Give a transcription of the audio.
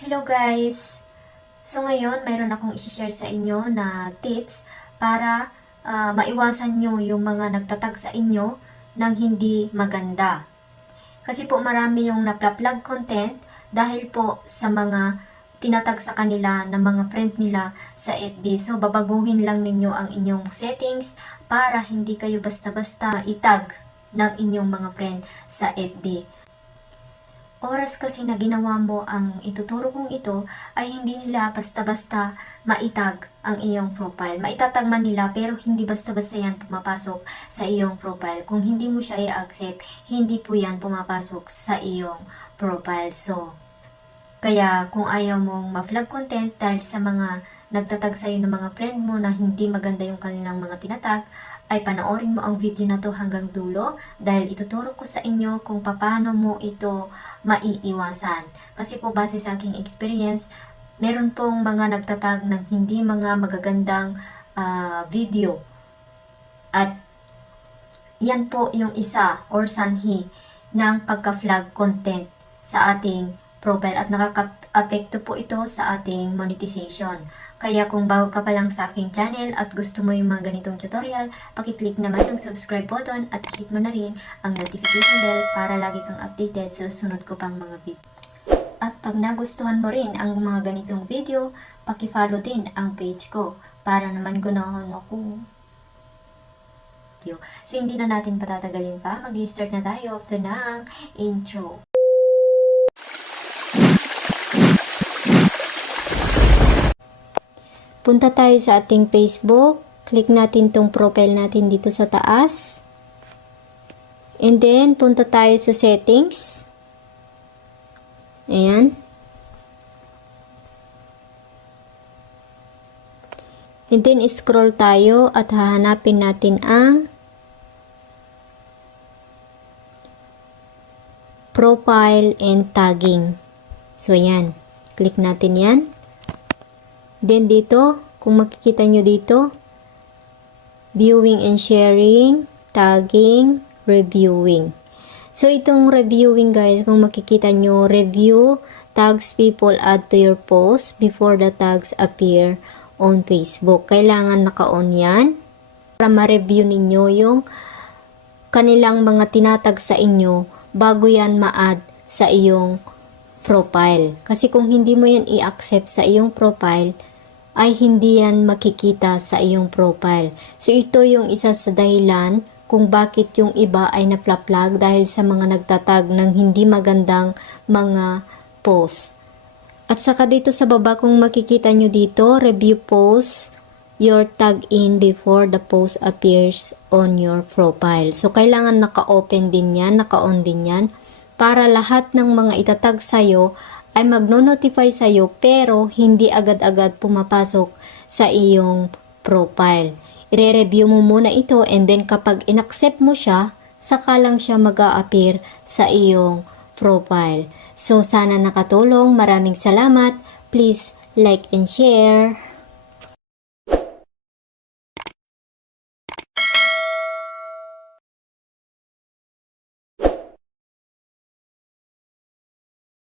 Hello guys! So ngayon, mayroon akong i-share sa inyo na tips para ah, maiwasan nyo yung mga nagtatag sa inyo ng hindi maganda. Kasi po marami yung napla-plug content dahil po sa mga tinatag sa kanila ng mga friend nila sa FB. So babaguhin lang ninyo ang inyong settings para hindi kayo basta-basta itag ng inyong mga friend sa FB oras kasi na ginawa mo ang ituturo kong ito ay hindi nila basta-basta maitag ang iyong profile. Maitatag man nila pero hindi basta-basta yan pumapasok sa iyong profile. Kung hindi mo siya i-accept, hindi po yan pumapasok sa iyong profile. So, kaya kung ayaw mong ma-flag content dahil sa mga nagtatag sa'yo ng mga friend mo na hindi maganda yung kanilang mga tinatag, ay panoorin mo ang video na to hanggang dulo dahil ituturo ko sa inyo kung paano mo ito maiiwasan. Kasi po base sa aking experience, meron pong mga nagtatag ng hindi mga magagandang ah, video. At yan po yung isa or sanhi ng pagka-flag content sa ating profile at nakaka-apekto po ito sa ating monetization. Kaya kung bago ka pa lang sa aking channel at gusto mo yung mga ganitong tutorial, pakiclick naman yung subscribe button at click mo na rin ang notification bell para lagi kang updated sa susunod ko pang mga video. At pag nagustuhan mo rin ang mga ganitong video, pakifollow din ang page ko para naman gunahan ako. video. So, hindi na natin patatagalin pa. Mag-start na tayo after ng intro. Punta tayo sa ating Facebook. Click natin tong profile natin dito sa taas. And then, punta tayo sa settings. Ayan. And then, scroll tayo at hahanapin natin ang profile and tagging. So, yan. Click natin yan. Then, dito, kung makikita nyo dito, viewing and sharing, tagging, reviewing. So, itong reviewing guys, kung makikita nyo, review, tags people add to your post before the tags appear on Facebook. Kailangan naka-on yan para ma-review ninyo yung kanilang mga tinatag sa inyo bago yan ma-add sa iyong profile. Kasi kung hindi mo yan i-accept sa iyong profile, ay hindi yan makikita sa iyong profile. So ito yung isa sa dahilan kung bakit yung iba ay napla-plug dahil sa mga nagtatag ng hindi magandang mga post. At saka dito sa baba kung makikita nyo dito, review post your tag in before the post appears on your profile. So kailangan naka-open din yan, naka-on din yan para lahat ng mga itatag sa'yo ay magno-notify sa'yo pero hindi agad-agad pumapasok sa iyong profile. I-review mo muna ito and then kapag inaccept mo siya, saka lang siya mag appear sa iyong profile. So sana nakatulong. Maraming salamat. Please like and share.